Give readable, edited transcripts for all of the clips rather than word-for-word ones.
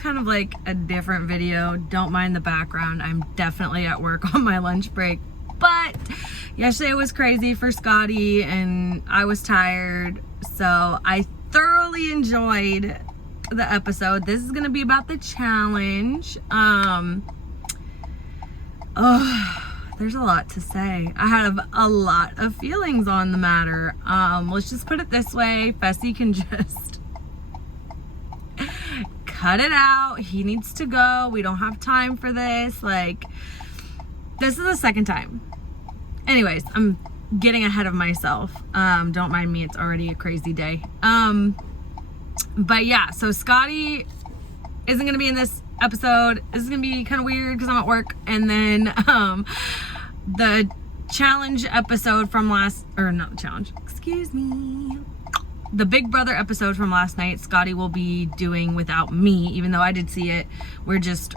kind of like a different video. Don't mind the background. I'm definitely at work on my lunch break. But yesterday was crazy for Scotty and I was tired. So I thoroughly enjoyed the episode. This is going to be about the challenge. There's a lot to say. I have a lot of feelings on the matter. Let's just put it this way. Fessy can just cut it out. He needs to go. We don't have time for this. Like, this is the second time. Anyways, I'm getting ahead of myself. Don't mind me. It's already a crazy day. But yeah, so Scotty isn't going to be in this episode. This is going to be kind of weird because I'm at work. And then the challenge episode from the Big Brother episode from last night, Scotty will be doing without me, even though I did see it. We're just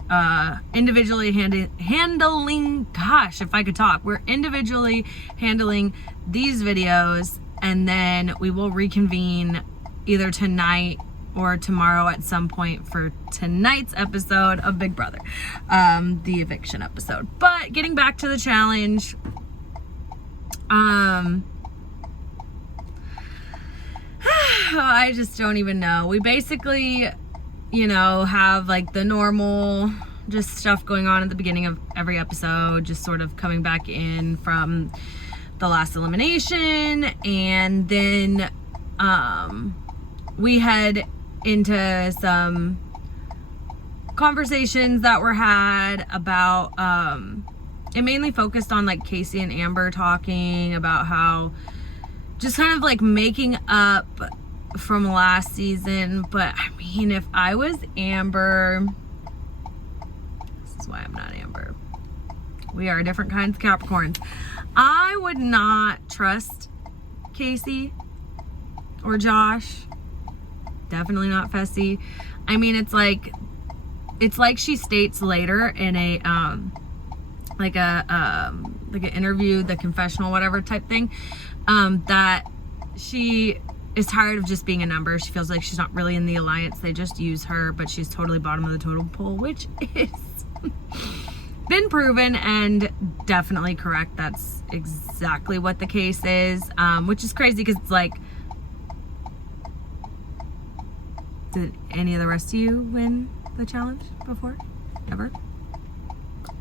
individually handling, gosh, if I could talk. We're individually handling these videos, and then we will reconvene either tonight or tomorrow at some point for tonight's episode of Big Brother, the eviction episode. But getting back to the challenge, I just don't even know. We basically, you know, have like the normal just stuff going on at the beginning of every episode, just sort of coming back in from the last elimination, and then we head into some conversations that were had about it mainly focused on like Kaycee and Amber talking about how just kind of like making up from last season. But I mean, if I was Amber, this is why I'm not Amber, we are different kinds of Capricorns, I would not trust Kaycee or Josh. Definitely not Fessy. I mean, it's like she states later in a like an interview, the confessional, whatever type thing, that she is tired of just being a number. She feels like she's not really in the alliance. They just use her, but she's totally bottom of the totem pole, which is been proven and definitely correct. That's exactly what the case is, which is crazy because it's like, did any of the rest of you win the challenge before? Ever?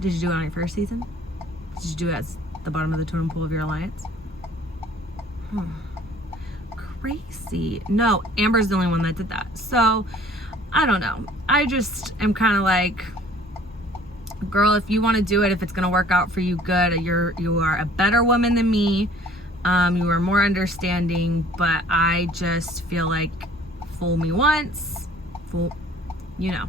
Did you do it on your first season? Did you do it as the bottom of the totem pole of your alliance? Crazy. No, Amber's the only one that did that. So, I don't know. I just am kind of like, girl, if you want to do it, if it's going to work out for you, good. You are a better woman than me. You are more understanding, but I just feel like fool me once, you know,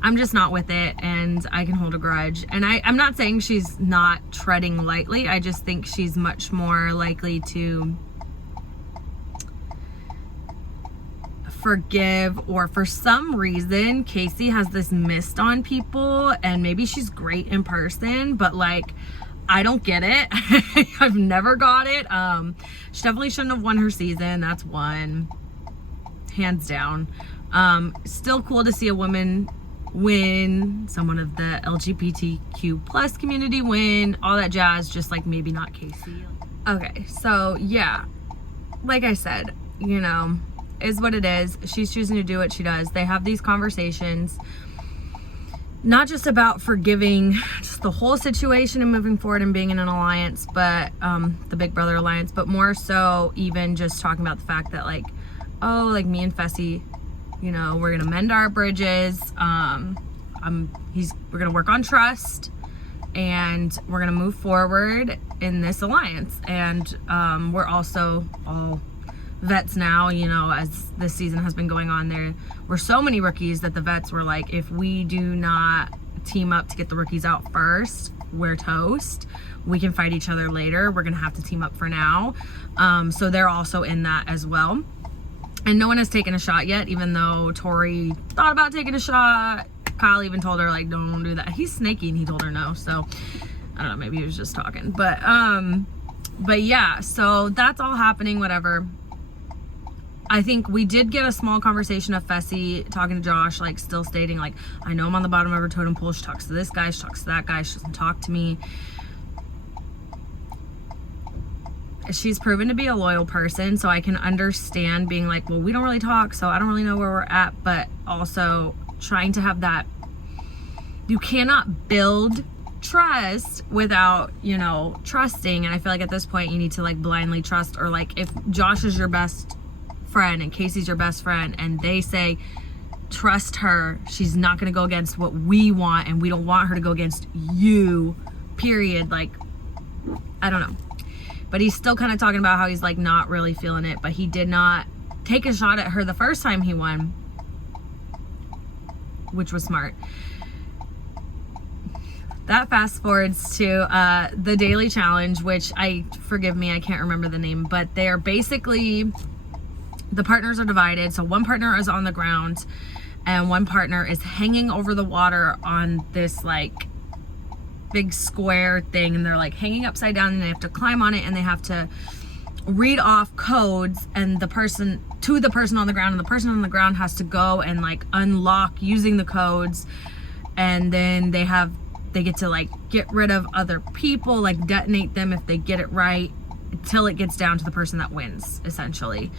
I'm just not with it, and I can hold a grudge. And I'm not saying she's not treading lightly. I just think she's much more likely to forgive, or for some reason Kaycee has this mist on people, and maybe she's great in person, but like, I don't get it. I've never got it. She definitely shouldn't have won her season. That's one. Hands down. Still cool to see a woman win, someone of the LGBTQ plus community win, all that jazz, just like maybe not Kaycee. Okay, so yeah, like I said, you know, is what it is. She's choosing to do what she does. They have these conversations, not just about forgiving just the whole situation and moving forward and being in an alliance, but the Big Brother alliance, but more so even just talking about the fact that like, oh, like me and Fessy, you know, we're gonna mend our bridges. We're gonna work on trust, and we're gonna move forward in this alliance. And we're also all vets now, you know, as this season has been going on. There were so many rookies that the vets were like, if we do not team up to get the rookies out first, we're toast. We can fight each other later. We're gonna have to team up for now. So they're also in that as well. And no one has taken a shot yet, even though Tori thought about taking a shot. Kyle even told her, like, don't do that. He's snaky, and he told her no. So, I don't know, maybe he was just talking. But yeah, so that's all happening, whatever. I think we did get a small conversation of Fessy talking to Josh, like still stating like, I know I'm on the bottom of her totem pole. She talks to this guy, she talks to that guy, she doesn't talk to me. She's proven to be a loyal person, so I can understand being like, well, we don't really talk, so I don't really know where we're at, but also trying to have that, you cannot build trust without, you know, trusting. And I feel like at this point you need to like blindly trust, or like if Josh is your best friend and Kaycee's your best friend and they say trust her, she's not going to go against what we want, and we don't want her to go against you, period. Like, I don't know. But he's still kind of talking about how he's like not really feeling it, but he did not take a shot at her the first time he won, which was smart. That fast forwards to the daily challenge, which forgive me, I can't remember the name, but they're basically, the partners are divided. So one partner is on the ground and one partner is hanging over the water on this like big square thing, and they're like hanging upside down, and they have to climb on it, and they have to read off codes, and the person on the ground, and the person on the ground has to go and like unlock using the codes, and then they get to like get rid of other people, like detonate them if they get it right, until it gets down to the person that wins, essentially.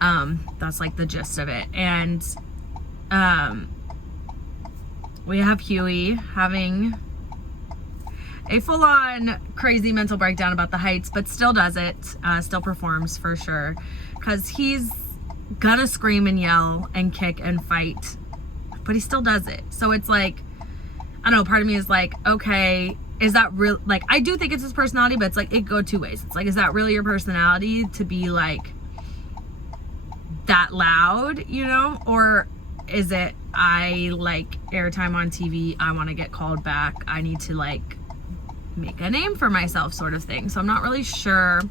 That's like the gist of it. And we have Hughie having a full-on crazy mental breakdown about the heights, but still does it, still performs for sure, because he's gonna scream and yell and kick and fight, but he still does it. So it's like, I don't know, part of me is like, okay, is that real? Like, I do think it's his personality, but it's like, it go two ways. It's like, is that really your personality to be like that loud, you know? Or is it, I like airtime on TV, I want to get called back, I need to like make a name for myself, sort of thing. So I'm not really sure.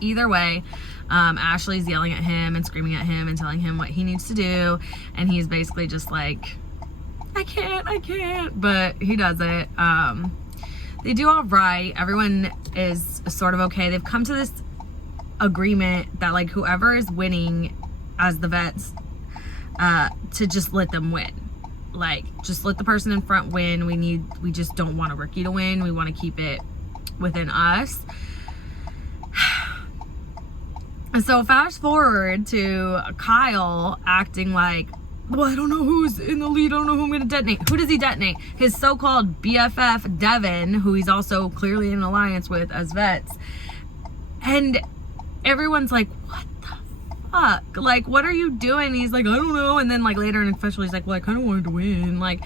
Either way, Ashley's yelling at him and screaming at him and telling him what he needs to do, and he's basically just like, I can't, but he does it. They do all right. Everyone is sort of okay. They've come to this agreement that like whoever is winning as the vets, to just let them win. Like, just let the person in front win. We just don't want a rookie to win. We want to keep it within us. And so fast forward to Kyle acting like, well, I don't know who's in the lead. I don't know who I'm going to detonate. Who does he detonate? His so-called BFF, Devin, who he's also clearly in an alliance with as vets. And everyone's like, what the fuck? Like, what are you doing? He's like, I don't know. And then like later in official, he's like, well, I kind of wanted to win. Like,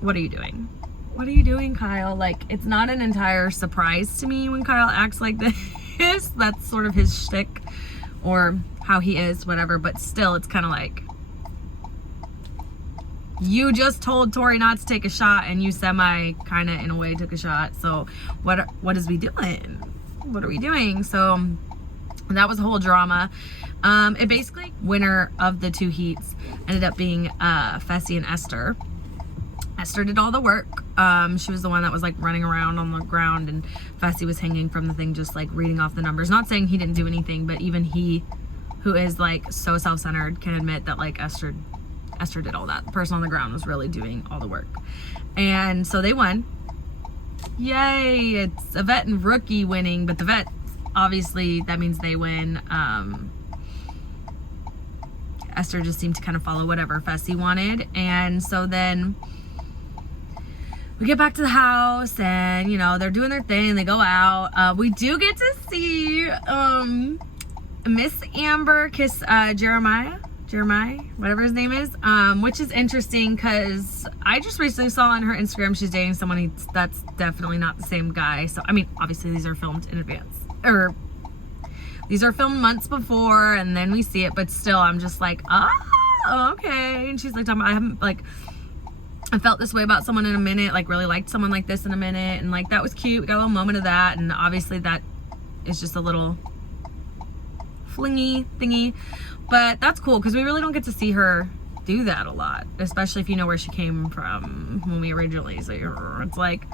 what are you doing? What are you doing, Kyle? Like, it's not an entire surprise to me when Kyle acts like this. That's sort of his shtick, or how he is, whatever. But still, it's kind of like, you just told Tori not to take a shot, and you semi kind of in a way took a shot. So what is we doing? What are we doing? So that was a whole drama. It basically, winner of the two heats ended up being Fessy and Esther. Esther did all the work. She was the one that was like running around on the ground, and Fessy was hanging from the thing, just like reading off the numbers. Not saying he didn't do anything, but even he, who is like so self-centered, can admit that like Esther did all that. The person on the ground was really doing all the work. And so they won. Yay! It's a vet and rookie winning, but the vet, obviously, that means they win. Esther just seemed to kind of follow whatever Fessy wanted. And so then we get back to the house, and, you know, they're doing their thing. They go out. We do get to see Miss Amber kiss Jeremiah, whatever his name is, which is interesting because I just recently saw on her Instagram she's dating someone that's definitely not the same guy. So, I mean, obviously these are filmed in advance, or these are filmed months before, and then we see it, but still, I'm just like, oh, okay. And she's like, I haven't, like, I felt this way about someone in a minute, like really liked someone like this in a minute, and like that was cute. We got a little moment of that, and obviously that is just a little flingy thingy, but that's cool because we really don't get to see her do that a lot, especially if you know where she came from when we originally see her. It's like,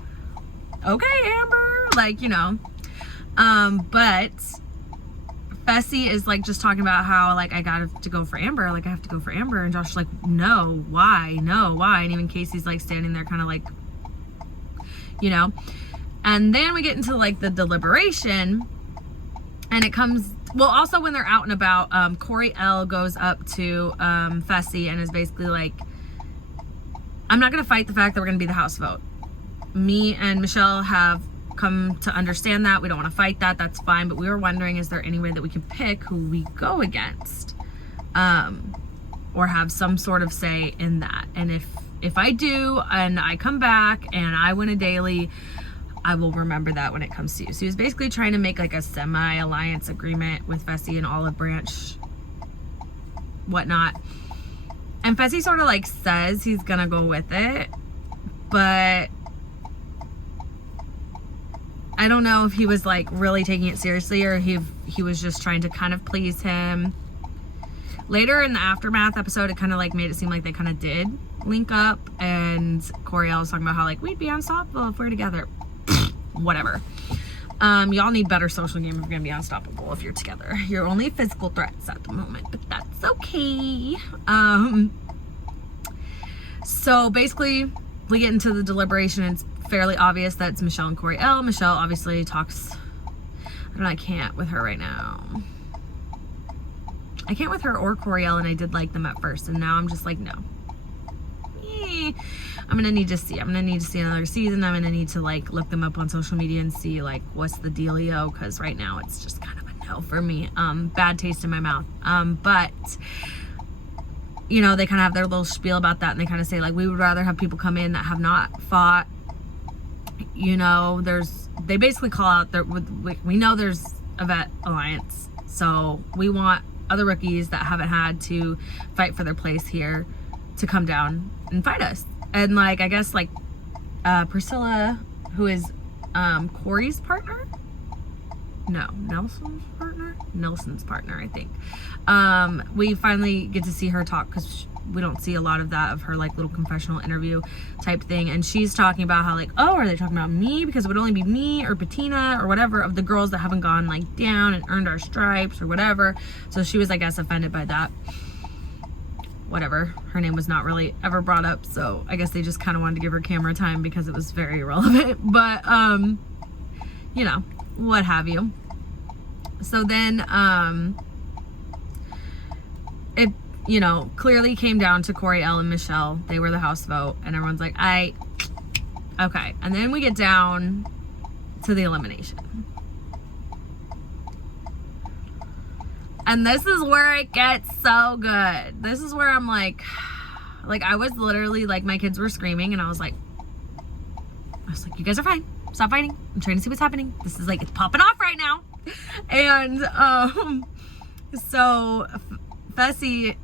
okay, Amber, like, you know. But Fessy is like just talking about how like I got to go for Amber, like I have to go for Amber, and Josh's like, no, why? No, why? And even Kaycee's like standing there kind of like, you know. And then we get into like the deliberation, and it comes, well, also when they're out and about, CoreyL goes up to Fessy and is basically like, I'm not gonna fight the fact that we're gonna be the house vote. Me and Michele have come to understand that. We don't want to fight that. That's fine. But we were wondering, is there any way that we can pick who we go against, or have some sort of say in that? And if I do, and I come back and I win a daily, I will remember that when it comes to you. So he was basically trying to make like a semi-alliance agreement with Fessy and Olive Branch, whatnot. And Fessy sort of like says he's gonna go with it, but I don't know if he was like really taking it seriously, or he was just trying to kind of please him. Later in the Aftermath episode, it kind of like made it seem like they kind of did link up, and CoreyL was talking about how like we'd be unstoppable if we're together. Whatever. Y'all need better social game if you're gonna be unstoppable if you're together. You're only physical threats at the moment, but that's okay. So basically we get into the deliberation, and it's fairly obvious that it's Michele and CoreyL. Michele obviously talks, I don't know, I can't with her right now. I can't with her or CoreyL, and I did like them at first, and now I'm just like, no. I'm gonna need to see. I'm gonna need to see another season. I'm gonna need to like look them up on social media and see like what's the dealio, because right now it's just kind of a no for me. Bad taste in my mouth. But you know, they kind of have their little spiel about that, and they kind of say like, we would rather have people come in that have not fought. You know, they basically call out there. We know there's a vet alliance, so we want other rookies that haven't had to fight for their place here to come down and fight us. And like, I guess like Priscilla, who is Cory's partner, Nelson's partner, I think. We finally get to see her talk, because we don't see a lot of that, of her like little confessional interview type thing. And she's talking about how like, oh, are they talking about me, because it would only be me or Bettina or whatever of the girls that haven't gone like down and earned our stripes or whatever. So she was, I guess, offended by that. Whatever, her name was not really ever brought up, so I guess they just kind of wanted to give her camera time because it was very irrelevant. But you know, what have you. So then it, you know, clearly came down to CoreyL and Michele. They were the house vote, and everyone's like, okay. And then we get down to the elimination. And this is where it gets so good. This is where I'm like I was literally like, my kids were screaming, and I was like, you guys are fine. Stop fighting. I'm trying to see what's happening. This is like, it's popping off right now. And so Fessy,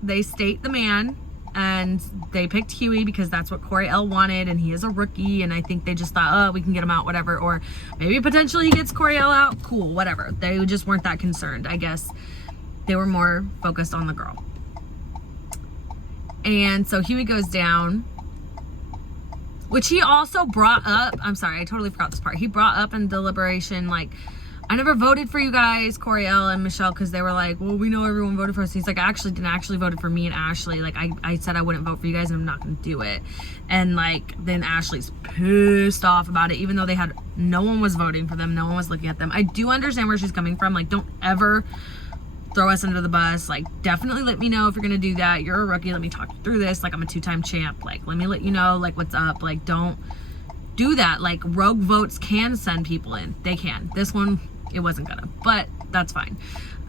they state the man, and they picked Hughie because that's what CoreyL wanted, and he is a rookie, and I think they just thought, oh, we can get him out, whatever, or maybe potentially he gets CoreyL out, cool, whatever. They just weren't that concerned. I guess they were more focused on the girl. And so Hughie goes down, which he also brought up, I'm sorry, I totally forgot this part. He brought up in deliberation, like, I never voted for you guys, CoreyL and Michele, because they were like, well, we know everyone voted for us. He's like, I actually didn't actually voted for me and Ashley. Like, I said I wouldn't vote for you guys, and I'm not going to do it. And, like, then Ashley's pissed off about it, even though they had, no one was voting for them. No one was looking at them. I do understand where she's coming from. Like, don't ever throw us under the bus. Like, definitely let me know if you're going to do that. You're a rookie. Let me talk you through this. Like, I'm a 2-time champ. Like, let me let you know, like, what's up. Like, don't do that. Like, rogue votes can send people in. They can. This one, it wasn't gonna, but that's fine.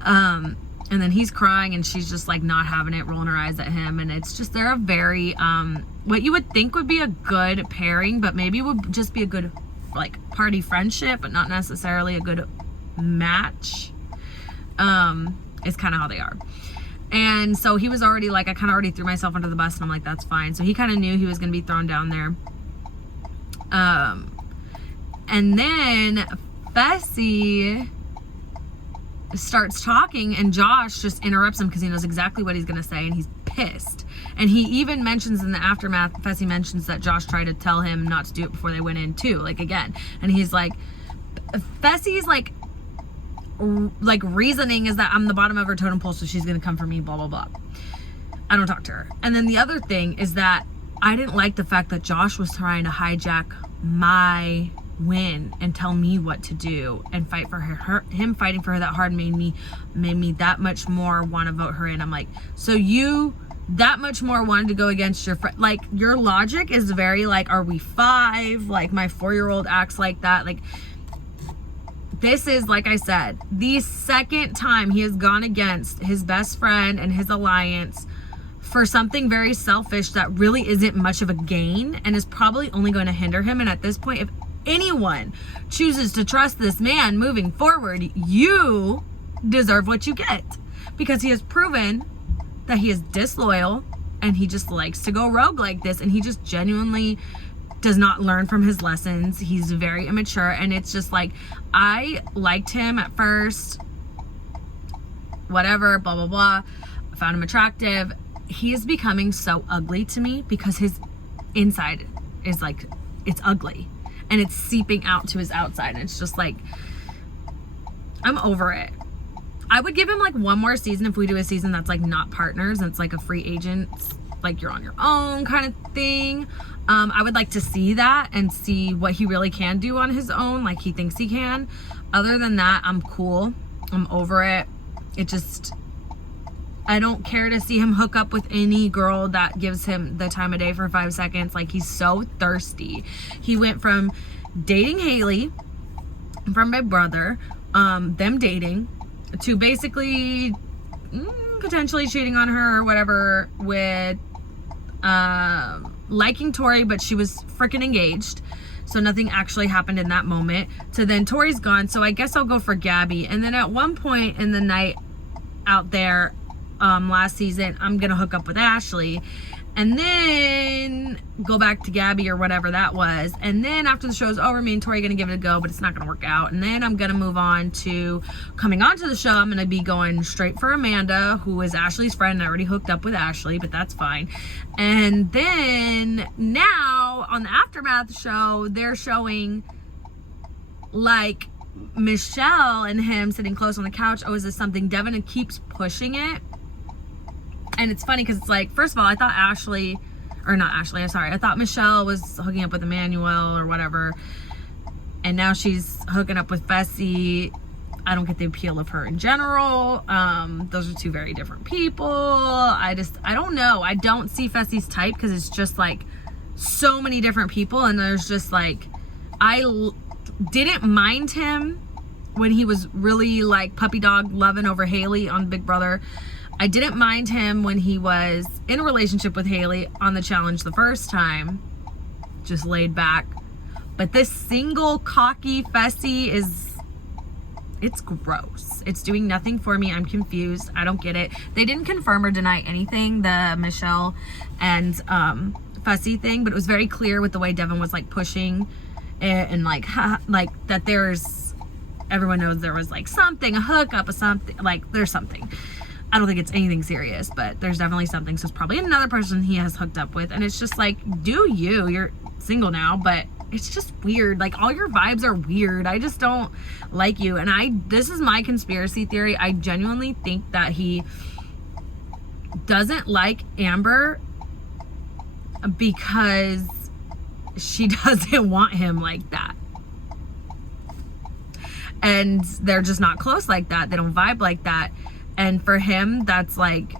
And then he's crying, and she's just like not having it, rolling her eyes at him. And it's just, they're a very, what you would think would be a good pairing, but maybe would just be a good like party friendship, but not necessarily a good match, is kind of how they are. And so he was already like, I kind of already threw myself under the bus, and I'm like, that's fine. So he kind of knew he was gonna be thrown down there. And then Fessy starts talking, and Josh just interrupts him because he knows exactly what he's going to say, and he's pissed. And he even mentions in the Aftermath, Fessy mentions that Josh tried to tell him not to do it before they went in too, like again. And he's like, Fessy's like, like reasoning is that I'm the bottom of her totem pole, so she's gonna come for me, blah blah blah. I don't talk to her. And then the other thing is that I didn't like the fact that Josh was trying to hijack my win and tell me what to do and fight for her. Him fighting for her that hard made me that much more want to vote her in. I'm like, so you that much more wanted to go against your friend? Like, your logic is very like, are we 5? Like, my 4-year-old acts like that. Like, this is, like I said, the second time he has gone against his best friend and his alliance for something very selfish that really isn't much of a gain and is probably only going to hinder him. And at this point, if anyone chooses to trust this man moving forward, you deserve what you get, because he has proven that he is disloyal and he just likes to go rogue like this, and he just genuinely does not learn from his lessons. He's very immature, and it's just like, I liked him at first, whatever, blah blah blah, I found him attractive. He is becoming so ugly to me because his inside is like, it's ugly and it's seeping out to his outside, and it's just like, I'm over it. I would give him like one more season if we do a season that's like not partners and it's like a free agent, like you're on your own kind of thing. I would like to see that and see what he really can do on his own, like he thinks he can. Other than that, I'm cool. I'm over it. It just, I don't care to see him hook up with any girl that gives him the time of day for 5 seconds. Like, he's so thirsty. He went from dating Haley from my brother, them dating, to basically potentially cheating on her or whatever, with liking Tori, but she was freaking engaged, so nothing actually happened in that moment, to then Tori's gone, so I guess I'll go for Gabby. And then at one point in the night out there, last season, I'm gonna hook up with Ashley and then go back to Gabby or whatever that was. And then after the show's over, me and Tori are gonna give it a go, but it's not gonna work out. And then I'm gonna move on to, coming onto the show, I'm gonna be going straight for Amanda, who is Ashley's friend. I already hooked up with Ashley, but that's fine. And then now on the Aftermath show, they're showing like Michele and him sitting close on the couch. Oh, is this something? Devin keeps pushing it. And it's funny because it's like, first of all, I thought I thought Michele was hooking up with Emmanuel or whatever, and now she's hooking up with Fessy. I don't get the appeal of her in general. Those are two very different people. I don't know. I don't see Fessy's type because it's just like so many different people, and there's just like, didn't mind him when he was really like puppy dog loving over Haley on Big Brother. I didn't mind him when he was in a relationship with Haley on the challenge the first time, just laid back. But this single cocky Fessy it's gross. It's doing nothing for me. I'm confused. I don't get it. They didn't confirm or deny anything, the Michele and Fessy thing, but it was very clear with the way Devin was like pushing it, and like that everyone knows there was like something, a hookup, or something, like there's something. I don't think it's anything serious, but there's definitely something. So it's probably another person he has hooked up with. And it's just like, you're single now, but it's just weird. Like, all your vibes are weird. I just don't like you. And this is my conspiracy theory. I genuinely think that he doesn't like Amber because she doesn't want him like that. And they're just not close like that. They don't vibe like that. And for him, that's like,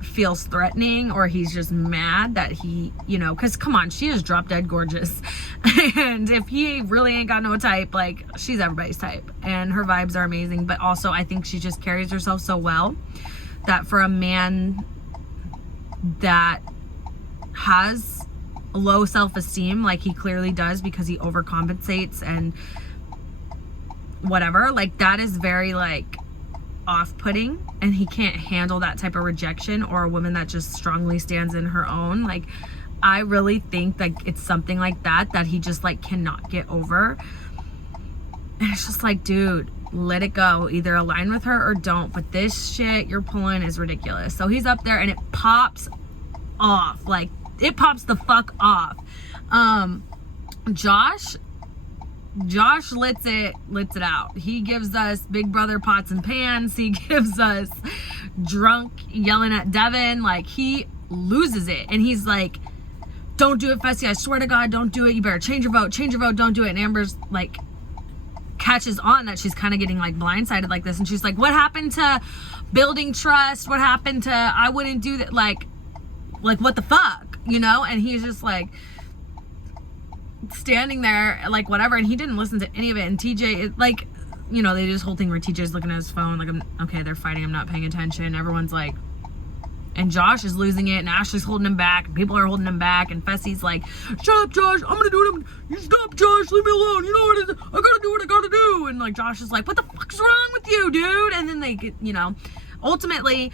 feels threatening, or he's just mad that he, because come on, she is drop dead gorgeous. And if he really ain't got no type, like, she's everybody's type. And her vibes are amazing. But also, I think she just carries herself so well that for a man that has low self-esteem, like he clearly does because he overcompensates and whatever, like, that is very, like, off-putting, and he can't handle that type of rejection, or a woman that just strongly stands in her own. Like, I really think that it's something like that he just like cannot get over. And it's just like, dude, let it go. Either align with her or don't, but this shit you're pulling is ridiculous. So he's up there and it pops off, like it pops the fuck off. Josh Josh lets it out. He gives us Big Brother pots and pans. He gives us drunk yelling at Devin. Like, he loses it. And he's like, don't do it, Fessy. I swear to God, don't do it. You better change your vote. Change your vote. Don't do it. And Amber's like, catches on that she's kind of getting like blindsided like this. And she's like, what happened to building trust? What happened to, I wouldn't do that. Like what the fuck, you know? And he's just like standing there like whatever. And he didn't listen to any of it. And TJ, like, you know, they do this whole thing where TJ's looking at his phone like, okay, they're fighting, I'm not paying attention. Everyone's like, and Josh is losing it, and Ashley's holding him back, and people are holding him back, and Fessy's like, shut up, Josh, I'm gonna do it. You stop, Josh, leave me alone. You know what it is? I gotta do what I gotta do. And like, Josh is like, what the fuck's wrong with you, dude? And then they get, you know, ultimately,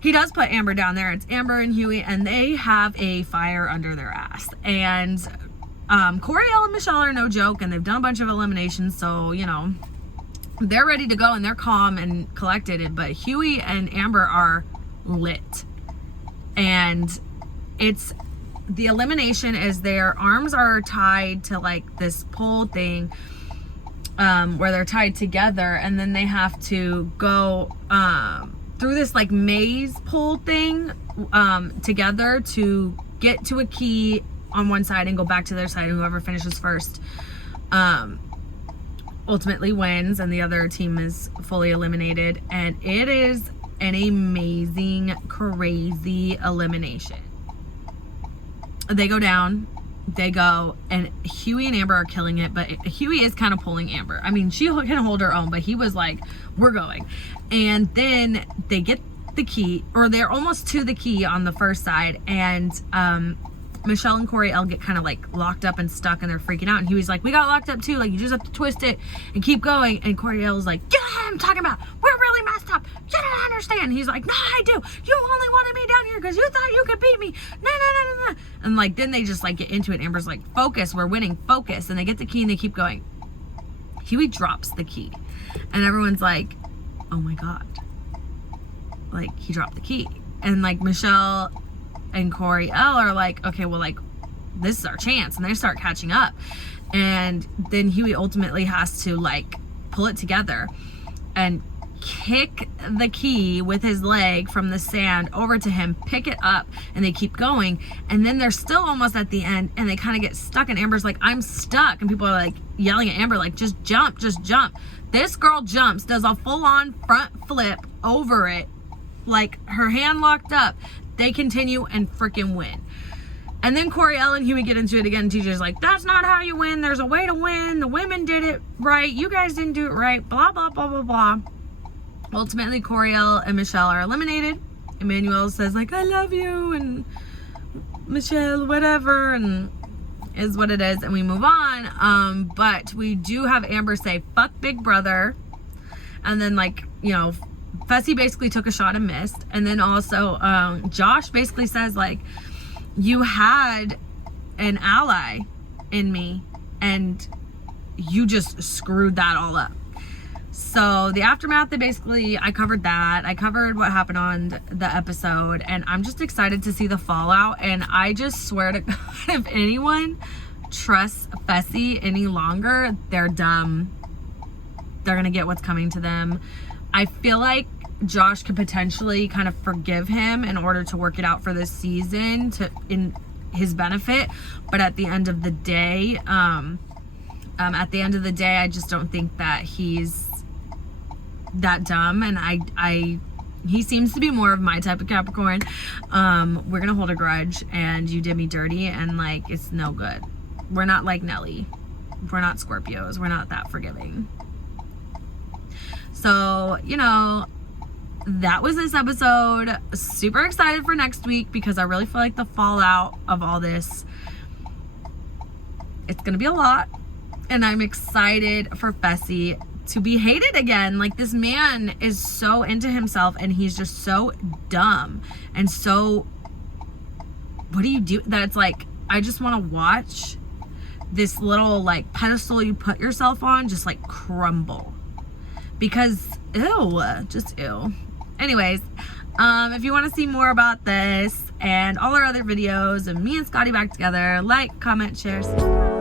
he does put Amber down there. It's Amber and Hughie, and they have a fire under their ass. And CoreyL and Michele are no joke, and they've done a bunch of eliminations, so, you know, they're ready to go, and they're calm and collected. But Hughie and Amber are lit. And it's, the elimination is their arms are tied to like this pole thing where they're tied together, and then they have to go through this like maze pole thing together to get to a key on one side and go back to their side, and whoever finishes first ultimately wins, and the other team is fully eliminated. And it is an amazing, crazy elimination. They go down, they go, and Hughie and Amber are killing it, but Hughie is kind of pulling Amber. I mean, she can hold her own, but he was like, we're going. And then they get the key, or they're almost to the key on the first side, and Michele and CoreyL get kind of like locked up and stuck, and they're freaking out. And Hughie's like, we got locked up too, like you just have to twist it and keep going. And CoreyL is like, yeah, I'm talking about, we're really messed up, you don't understand. He's like, no, I do, you only wanted me down here because you thought you could beat me, no. And like, then they just like get into it. Amber's like, focus, we're winning, focus. And they get the key and they keep going. Hughie drops the key, and everyone's like, oh my God, like he dropped the key. And like Michele and CoreyL are like, okay, well, like, this is our chance. And they start catching up. And then Hughie ultimately has to, like, pull it together and kick the key with his leg from the sand over to him, pick it up, and they keep going. And then they're still almost at the end, and they kind of get stuck. And Amber's like, I'm stuck. And people are, like, yelling at Amber, like, just jump, just jump. This girl jumps, does a full-on front flip over it, like, her hand locked up. They continue and freaking win. And then CoreyL and Hughie get into it again. TJ's like, that's not how you win. There's a way to win. The women did it right. You guys didn't do it right. Blah, blah, blah, blah, blah. Ultimately, CoreyL and Michele are eliminated. Emmanuel says, like, I love you. And Michele, whatever. And is what it is. And we move on. But we do have Amber say, fuck Big Brother. And then, like, you know, Fessy basically took a shot and missed. And then also Josh basically says, like, you had an ally in me and you just screwed that all up. So the aftermath, I covered that. I covered what happened on the episode, and I'm just excited to see the fallout. And I just swear to God, if anyone trusts Fessy any longer, they're dumb. They're gonna get what's coming to them. I feel like Josh could potentially kind of forgive him in order to work it out for this season in his benefit. But at the end of the day, I just don't think that he's that dumb. And he seems to be more of my type of Capricorn. We're gonna hold a grudge, and you did me dirty, and like, it's no good. We're not like Nany. We're not Scorpios. We're not that forgiving. So, you know, that was this episode. Super excited for next week because I really feel like the fallout of all this, it's gonna be a lot. And I'm excited for Fessy to be hated again. Like, this man is so into himself, and he's just so dumb and so, what do you do? That it's like, I just want to watch this little like pedestal you put yourself on just like crumble. Because, ew, just ew. Anyways, if you want to see more about this and all our other videos and me and Scotty back together, like, comment, share, subscribe.